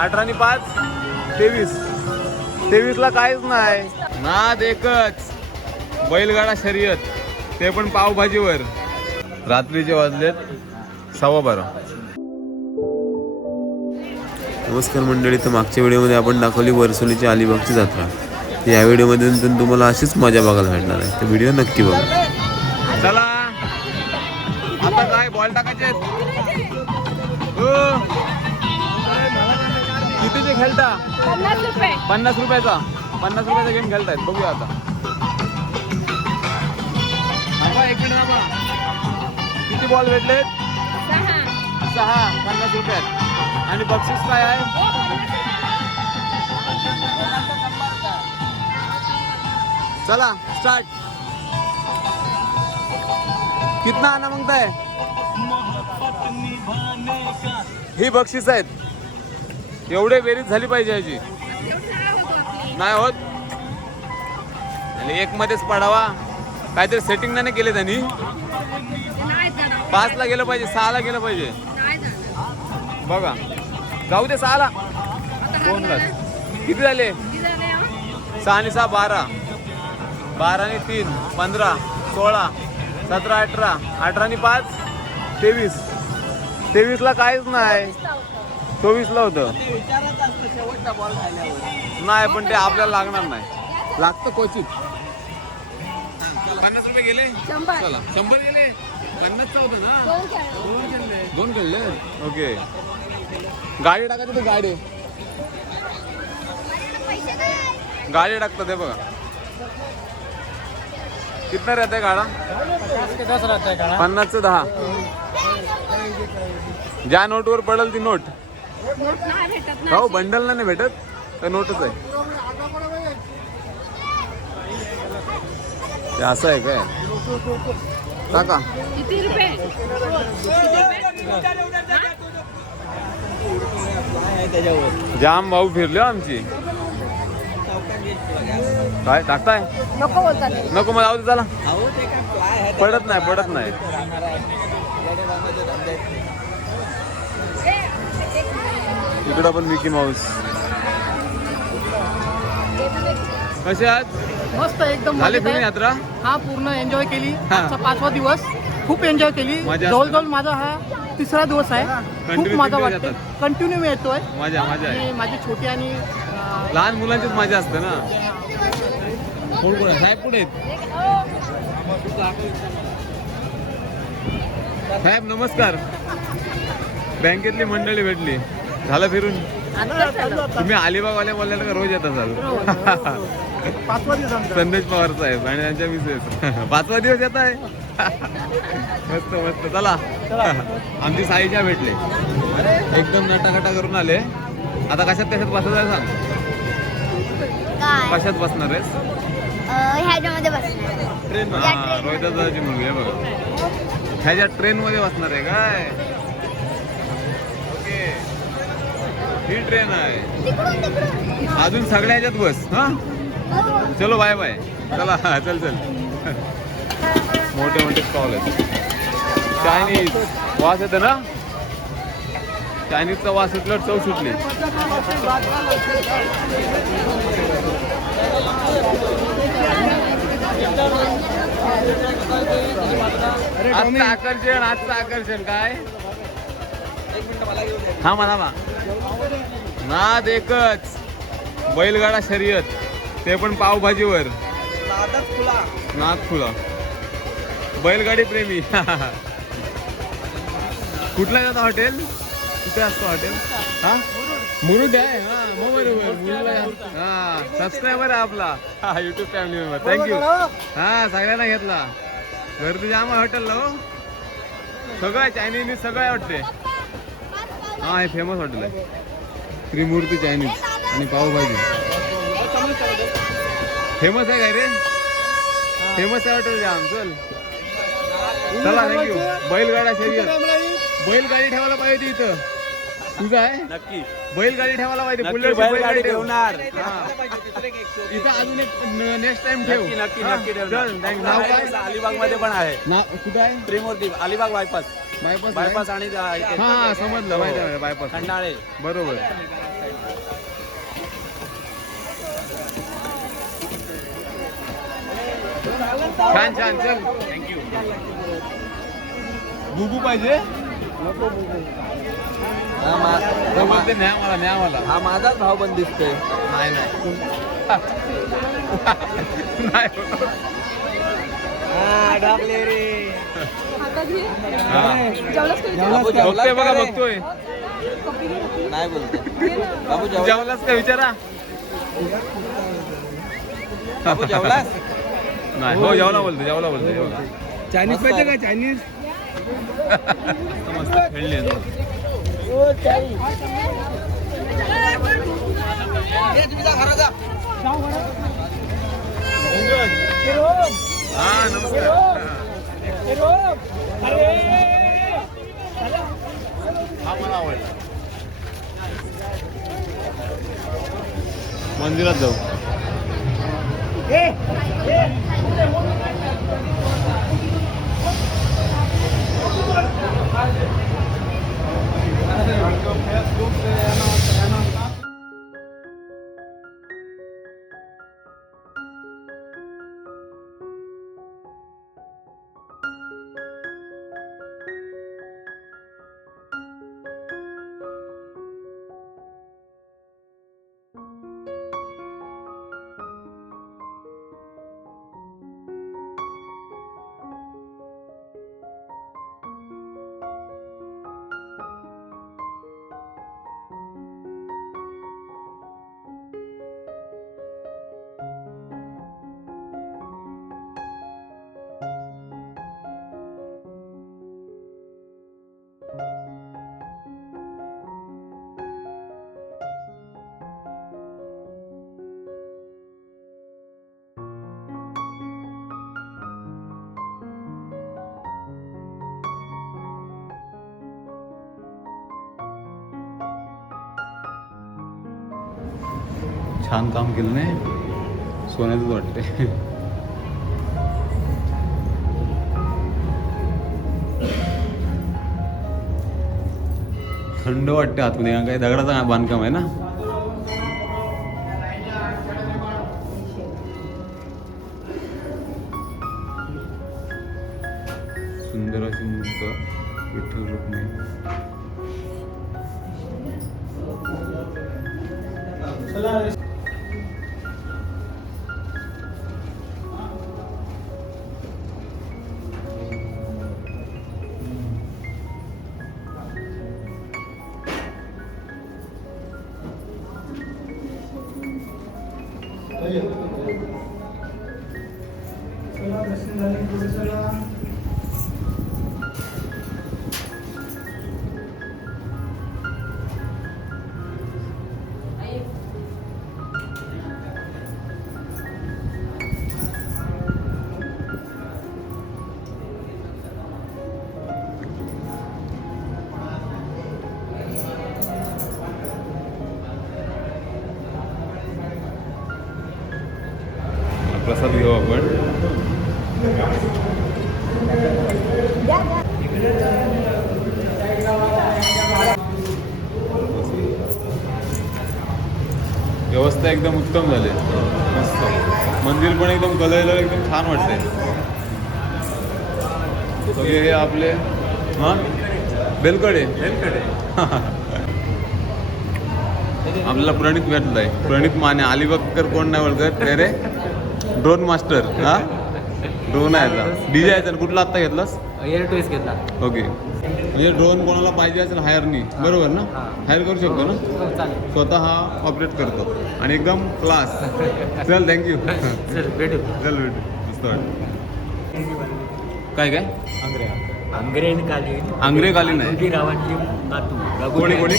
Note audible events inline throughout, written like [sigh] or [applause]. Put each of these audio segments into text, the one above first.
अठरा आणि पाच. तेवीस. तेवीसला काहीच नाही. नाद एकच. बैलगाडा शर्यत. ते पण पावभाजीवर. रात्रीचे वाजलेत सव्वा बारा. नमस्कार मंडळी तर मागच्या व्हिडिओमध्ये आपण दाखवली वरसोलीची अलिबागची जत्रा. तर या व्हिडिओमध्ये पण तुम्हाला अशीच मजा बघायला भेटणार आहे. तर व्हिडिओ नक्की बघा. चला. आता काय? बॉल टाकायचे कितीचे खेळता? पन्नास रुपये. पन्नास रुपयाचा. पन्नास रुपयाचा गेम खेळतायत. बघूया आता. थांबा, एक मिनिट थांबा. किती बॉल भेटलेत? सहा. सहा. पन्नास रुपयात. आणि बक्षीस काय आहे? चला स्टार्ट कितना आना मागताय? ही बक्षीस आहेत. एवढे बेरीज झाली पाहिजे याची. नाही होत. आणि एक मध्येच पडावा. काहीतरी सेटिंग नाही केले त्यांनी. पाच ला गेलं पाहिजे सहा ला गेलं पाहिजे. बघा. जाऊ दे सहाला. दोन ला किती झाले? सहा आणि सहा बारा. बारा आणि तीन पंधरा सोळा सतरा अठरा. अठरा आणि पाच तेवीस. तेवीसला काहीच नाही. चोवीसला होतं. नाही पण ते आपल्याला लागणार नाही. लागतं क्वचित. पन्नास रुपये गेले? शंभर. चला. शंभर गेले? पन्नासचा होतं ना? दोन खेळले. ओके. गाडी टाकायची ते गाडी. गाडी टाकतात ते बघा. कितना रहता है गाडा? दस रहता है गाड़ा. पन्नासचं दहा. ज्या नोटवर पडेल ती नोट. नोट नाही. भेटत ना हो बंडल नाही भेटत तर नोटच आहे. ते असं आहे काय? टाका किती रुपये? किती रुपये जाम भाऊ फिरले हो आमची. काय टाकताय? नको नको मला दे चला. पडत नाही पडत नाही. इकडं पण मिकी माऊस कसे आहात? मस्त एकदम झाले मजेत फिरून आहे. यात्रा? हा पूर्ण एन्जॉय केली. हा. आजचा पाचवा दिवस. खूप एन्जॉय केली. मजा असते. जवळजवळ माझा हा तिसरा दिवस आहे. खूप Continue मजा किती वाटते? कंटिन्यू मी येतोय. मजा मजा आहे. आणि माझी छोटी आणि अं, लहान मुलांचीच मजा असते ना. कोण कोण? आहे? साहेब आहेत? साहेब नमस्कार. बँकेतली मंडळी भेटली. झालं फिरून? तुम्ही अलिबाग वाले बोलल्याला का रोज येत असाल [laughs] पाचवा दिवस आमचा. संदेश पवार साहेब आणि त्यांच्या मिसेस [laughs] पाचवा दिवस येत आहे? [laughs] मस्त मस्त. चला. आमची साईच्या भेटले. एकदम नटाखटा करून आले. आता कशात कशात बसत आहे सांग? काय? कशात बसणार आहेस? ह्याच्यामध्ये बसणार. हा रोहित दादाची मुलगी आहे बघा. ह्याच्या ट्रेन मध्ये बसणार आहे काय? ही ट्रेन आहे. अजून सगळ्या ह्याच्यात बस हा? चलो बाय बाय चला चल चल. मोठे मोठे स्टॉल आहेत. चायनीज वास येतं ना? चायनीजचा वास सुटल्यावर चव सुटली. आजचं आकर्षण आजचं आकर्षण काय? हा मला मा नाद एकच बैलगाडा शर्यत. ते पण पावभाजीवर. नाद खुला. बैलगाडी प्रेमी. कुठला जातं हॉटेल? कुठे असतो हॉटेल? हा? मुरुड आहे हा बरोबर हा सबस्क्रायबर आहे आपला. हा युट्यूब फॅमिली मेंबर थँक्यू हा सगळ्यांना घेतला. गर्दी जाम हॉटेलला हो. सगळं चायनीज सगळं वाटते. हा हे फेमस हॉटेल आहे. त्रिमूर्ती चायनीज आणि पावभाजी. फेमस आहे काय रे? फेमस आहे हॉटेल जाम चल. चला थँक्यू बैलगाडा शर्यत. बैलगाडी ठेवायला पाहिजे इथं. तुझं आहे? नक्की. बैलगाडी ठेवायला पाहिजे. वर्षी बैलगाडी ठेव. ठेवणार. इथं अजून एक नेक्स्ट टाइम ठेव. नक्की नक्की ठेवणार. thank- नाव काय? अलिबागमध्ये पण आहे. नाव कुठे आहे? Trimurti Alibag bypass. Bypass bypass आणि हा हा समजलं माहिती आहे बायपास खंडाळे. बरोबर. छान छान चल. थँक्यू बुबू पाहिजे? हा मा- तो म्हणते न्या मला न्या मला. हा माझाच भाव पण दिसतोय. नाही नाही. [laughs] हा. जेवलास [laughs] बघतोय बघा? बघतोय. नाही बोलते. जेवलास? का? विचारा. बाबू जेवलास? नाही हो जेवला बोलतो जेवला बोलतो जेवला. चायनीज पाहिजे का? चायनीज? मस्त खेळले हा नमस्कार. हा. आवडला मंदिरात जाऊ. छान काम केलं नाही. सोन्याचंच वाटते थंड वाटते आतमध्ये कारण काय दगडाचं बांधकाम आहे ना? सुंदर अशी मूर्त विठ्ठल रुक्मिणी. चला उत्तम झाली. मस्त. मंदिर पण एकदम कलरला एकदम छान वाटते सगळे हे आपले हां? बेलकडे. बेलकडे. [laughs] आपल्याला प्रणित भेटलं आहे. प्रणित माने अलिबागकर कोण नाही ओळखत ते रे. ड्रोन मास्टर हा? ड्रोन आहे डीजे आहे कुठला आत्ता घेतलास? एअर टू घेतला. ओके म्हणजे ड्रोन कोणाला पाहिजे असेल हायरनी बरोबर ना? हा. हायर करू शकतो ना? हो, स्वतः हा ऑपरेट करतो. आणि एकदम क्लास [laughs] चल थँक्यू [laughs] चल भेटू. चल भेटू. मस्त वाटतं काय काय? अंग्रेन काली आंग्रे कालीन आहे. रावांची नातू. कोणी कोणी?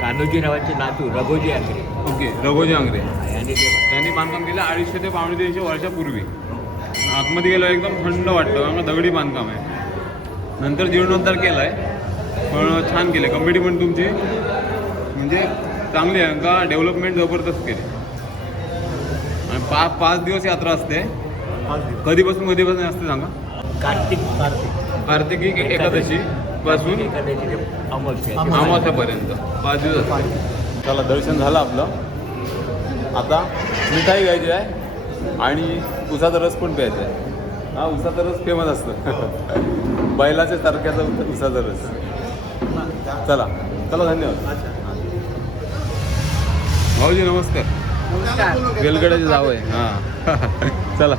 कान्होजी रावांचे नातू रघोजी आंग्रे. ओके रघोजी आंग्रे. त्यांनी बांधकाम केलं अडीचशे ते पावणे तीनशे वर्षापूर्वी. आतमध्ये गेलो एकदम थंड वाटतं दगडी बांधकाम आहे. नंतर जीर्णोद्धार केला आहे. पण छान केलं कमिटी पण तुमची. म्हणजे चांगली आहे. का डेव्हलपमेंट जबरदस्त केली. आणि पाच पाच दिवस यात्रा असते. कधीपासून कधीपासून असते सांगा? कार्तिक कार्तिक. कार्तिकी एकादशी पासून अमावास्यापर्यंत. पाच दिवस. चला दर्शन झालं आपलं. आता मिठाई घ्यायची आहे आणि उसाचा रस पण प्यायचा आहे. हा उसाचा रस फेमस असतं. बैलाच्या तारख्याचा उसाचा रस चला चला धन्यवाद. भाऊजी नमस्कार. वेलगड्याचे जावं आहे. हां. चला.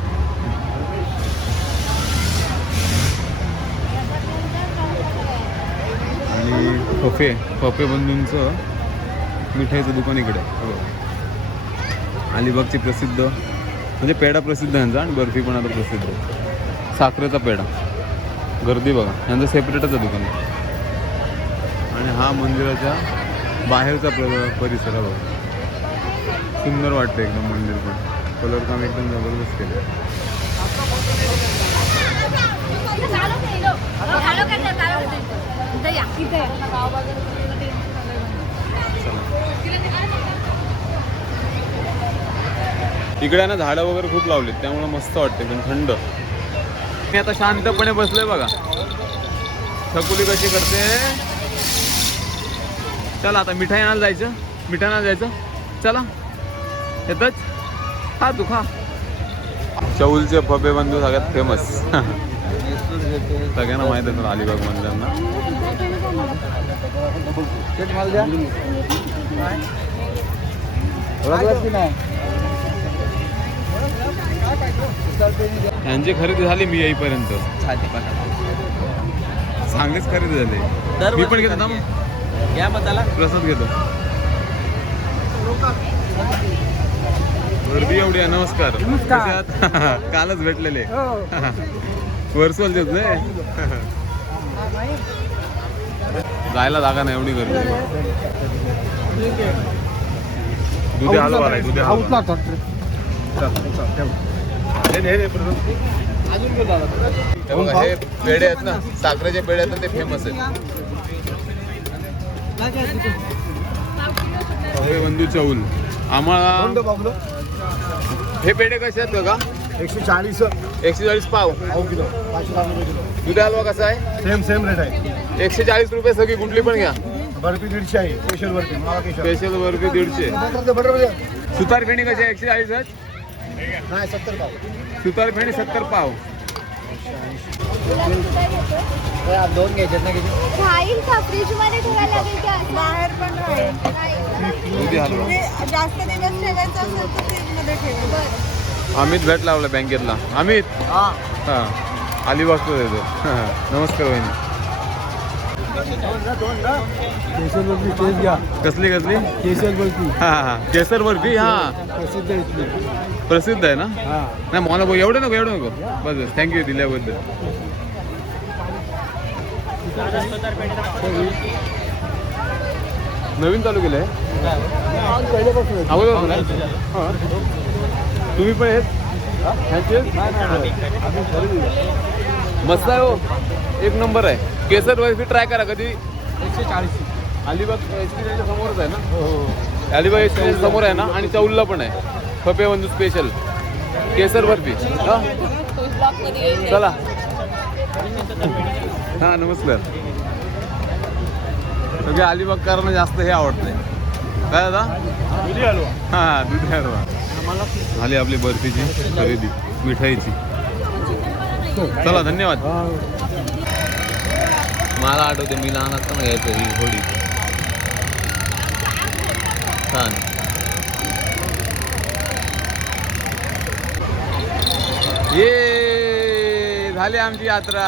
आणि फफे फफे बंधूंचं मिठाईचं दुकान इकडे. हो. अलिबागचे प्रसिद्ध म्हणजे पेढा प्रसिद्ध आहे यांचा आणि बर्फी पण आता प्रसिद्ध. आहे साखरेचा पेढा. गर्दी बघा. यांचं सेपरेटच आहे दुकान. आणि हा मंदिराच्या बाहेरचा प्र परिसर आहे बघा. सुंदर वाटतं एकदम मंदिर पण. कलर काम एकदम जबरदस्त केलं इकडे ना झाडं वगैरे खूप लावलीत. त्यामुळे मस्त वाटते एकदम थंड. मी आता शांतपणे बसलोय बघा. सकुली कशी करते? चला आता मिठाई आणायला जायचं. मिठाई आणायला जायचं. चला. येतच? खा तू खा. चौलचे फबे बंधू सगळ्यात फेमस सगळ्यांना माहीत आहे अलिबाग मंदिरांना यांची खरेदी झाली मी येईपर्यंत. चांगलीच खरेदी झाली. मी पण घेतो ना मग. या मताला प्रसाद घेतो. गर्दी एवढी आहे नमस्कार? [laughs] कालच भेटलेले. [laughs] वर्सोल देत नाही. [laughs] जायला जागा नाही एवढी गर्दी. दुधे हलवा आलाय दुधे हलवा. हे पेढे आहेत ना साखरेचे पेढे आहेत ना ते फेमस आहेत. हे बंधू चौल. आम्हाला हे पेढे कसे आहेत बघा. एकशे चाळीस. एकशे चाळीस पाव. किलो. दुधा हलवा कसा आहे? सेम सेम रेट आहे. एकशे चाळीस रुपये सगळी कुठली पण घ्या. बर्फी दीडशे आहे स्पेशल बर्फी स्पेशल बर्फी दीडशे. सुतार फेणी कशी आहे? एकशे चाळीस आहेत. नाही सत्तर पाव. सुतार फेणी सत्तर पाव. दोन घ्यायचे ना किती? राहील का? फ्रीजमध्ये ठेवायला लागेल का? बाहेर पण राहील. दुधी हलवा जास्त दिवस ठेवायचं असेल तर फ्रीजमध्ये ठेवा अमित भेट लावला बँकेतला. अमित? हा. अलिबागचा येतो [laughs] नमस्कार वहिनी. केशर बर्फी तेच घ्या. कसली कसली? केशर बर्फी हा हा. केसर बर्फी हा. प्रसिद्ध इथली. प्रसिद्ध आहे ना? हा. नाही मला भाऊ एवढं नको एवढं नको. बस बस. थँक्यू दिल्याबद्दल. नवीन चालू केलं आहे पहिल्यापासून अगोदर हां. तुम्ही पण मस्त आहे हो. एक नंबर आहे. केसर बर्फी ट्राय करा कधी. एकशे चाळीस अलिबाग एसटीच्या समोरच आहे ना? हो अलिबाग एसटीच्या समोर आहे ना? आणि चौलला पण आहे. फपे बंधू स्पेशल केसर बर्फी. हा? चला. हा नमस्कार. सगळे अलिबागकरांना जास्त हे आवडतंय. काय दादा? हा दुधी हलवा. झाली आपली बर्फीची खरेदी मिठाईची. चला धन्यवाद. मला आठवते मी लहान असताना घ्यायचो ही होडी छान. ये झाली आमची यात्रा.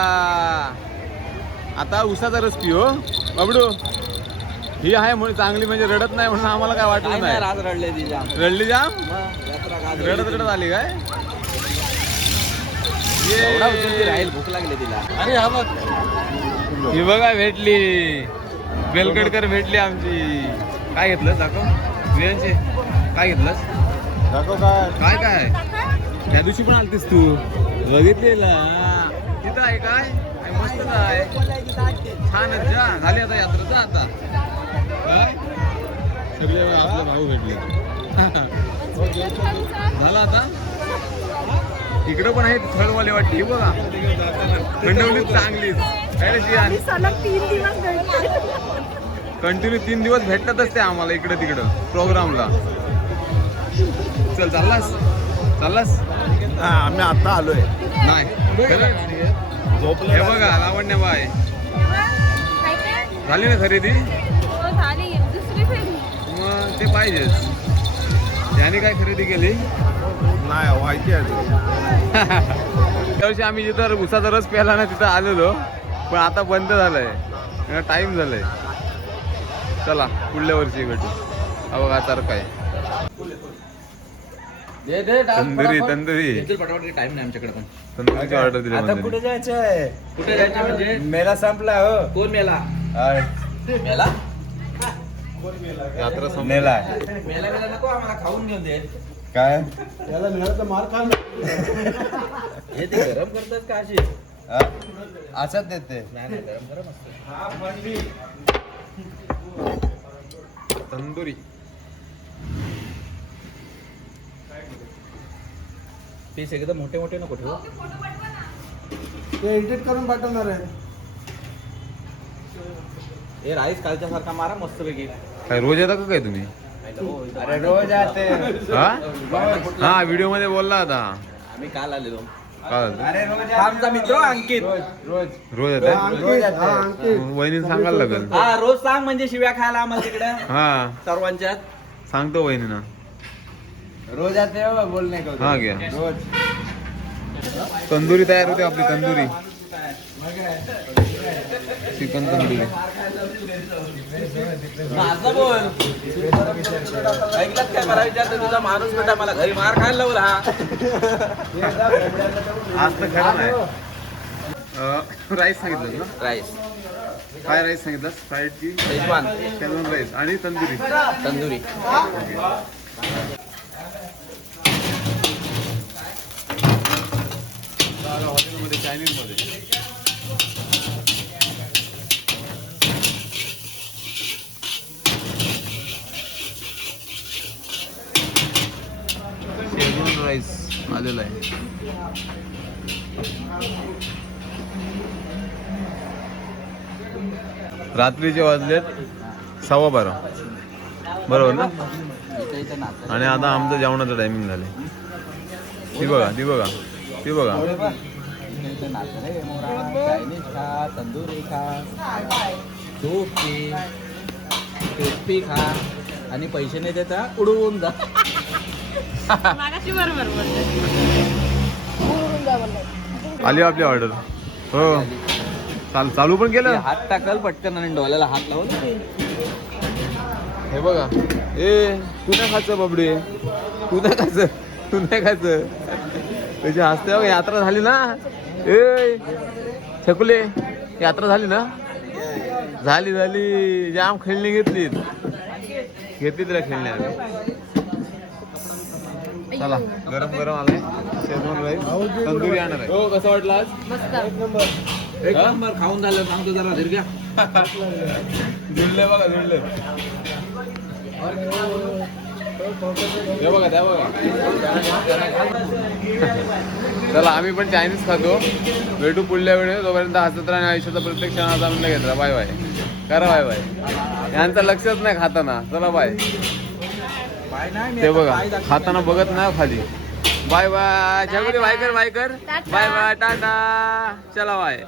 आता उसाचा रस पिऊ हो. बाबडू ही आहे म्हणून चांगली म्हणजे रडत नाही म्हणून आम्हाला काय वाटलं नाही राज रडले रडली जाम? यात्रा गाजर. रडत रडत आली काय? ये. ती राहील भूक लागली तिला. अरे हा बघ. ही बघा भेटली. बेलगडकर भेटली आमची. काय घेतलं दाखव. वियांचे काय घेतलंस? दाखव काय. काय काय? त्या दिवशी पण आलतीस तू. बघितलेला. तिथं आहे काय? मस्त आहे. छानच जा झाली आता यात्रा. जा आता. सगळे आपले भाऊ भेटले. झालं आता? इकडं पण आहेत थळवाले वाटते. ही बघा. थंडवलीत चांगलीच. कंटिन्यू तीन दिवस भेटतातच ते आम्हाला इकडं तिकडं. प्रोग्रामला चल चाललास? चाललास? हा आम्ही आता आलोय. नाही? झोपले हे बघा लावण्या बाय काय काय? झाली ना खरेदी? हो, झाली. दुसरी फेरी मग ते पाहिजेच. त्याने काय खरेदी केली? नाही व्हायची आहे [laughs] त्यावर्षी आम्ही जिथं उसाचा रस प्याला ना तिथं आलेलो. पण आता बंद झालंय. टाइम झालंय. चला पुढल्या वर्षी भेटू. हा तर काय तंदुरी तंदुरी. टाइम नाही आमच्याकडे पण. तंदुरीची ऑर्डर दिली आता बंधूने. कुठे जायचंय? कुठे जायचं म्हणजे? मेला संपला हो. कोण मेला? हा, मेला? यात्रा संपली. नेला मेला मेला नको आम्हाला खाऊन घेऊन दे. काय? त्याला मिळालं मार खा हे ते गरम करतात का अशी? असंच देते. नाही नाही गरम गरम असतं. तंदुरी. पीस एकदम मोठे मोठे नको ठेवू. ते एडिट करून पाठवणार आहे हे राईस कालच्या सारखा मारा मस्त पैकी काय रोज येता का काय तुम्ही? अरे रोज आते हा? हा व्हिडिओमध्ये बोलला होता आम्ही काल आलेलो. काय अरे रोज आमचा मित्र अंकित. रोज रोज. येते? वहिनी सांगायला लागेल. हा रोज सांग म्हणजे शिव्या खायला आम्हाला तिकडे. हा. सर्वांच्यात. सांगतो वहिनीनं. रोज आते हो बोलणे को हा घ्या. रोज. तंदुरी तयार होते आपली तंदुरी. चिकन तंदुरी. माझं बोल. ऐकलात काय मला विचारतो तुझा माणूस बेटा मला घरी मार खायला लावला आज तर खरं नाही. राईस सांगितलं ना? राईस. काय राईस सांगितलं फ्राईडची शेजवान. शेजवान राईस आणि तंदुरी. तंदुरी. हॉटेलमध्ये चायनीजमध्ये. शेजवान राईस आलेला आहे. रात्रीचे वाजलेत सव्वा बारा. बरोबर ना? आणि आता आमचं जेवणाचं टायमिंग झालं ती बघा ती बघा. ती बघा. तंदुरी खा. Soup P. क्रिस्पी खा. आणि पैसे नाही देता उडवून जा. आली आपली ऑर्डर हो. चाल चालू पण केलं. हात टाकल पटकन आणि डोळ्याला हात लावून. हे बघा. ए तू नाही खायचं बाबडे? तू नाही खायचं? तू नाही खायचं? त्याची हसते बघा यात्रा झाली ना? ए छकुले यात्रा झाली ना? झाली झाली. जाम खेळणी घेतलीत. घेतली तिला खेळणी आम्ही चला गरम गरम आलाय. शेजवान राईस तंदुरी आणणार आहे. हो कसं वाटलं आज? मस्त. एक नंबर. खाऊन झालं. सांगतो जरा दीर्घ जुळले [laughs] बघा जुळले बघा त्या बघा. चला आम्ही पण चायनीज खातो. भेटू पुढल्या वेळेस. तोपर्यंत हसत राहणे आयुष्याचा प्रत्येक क्षणाचा आम्ही घेतला बाय बाय. करा बाय बाय. यांचं लक्षच नाही खाताना. चला बाय. ते बघा खाताना बघत नाही खाली. Bye bye. छकुली बाय कर बाय कर. Bye bye. टाटा. चला बाय.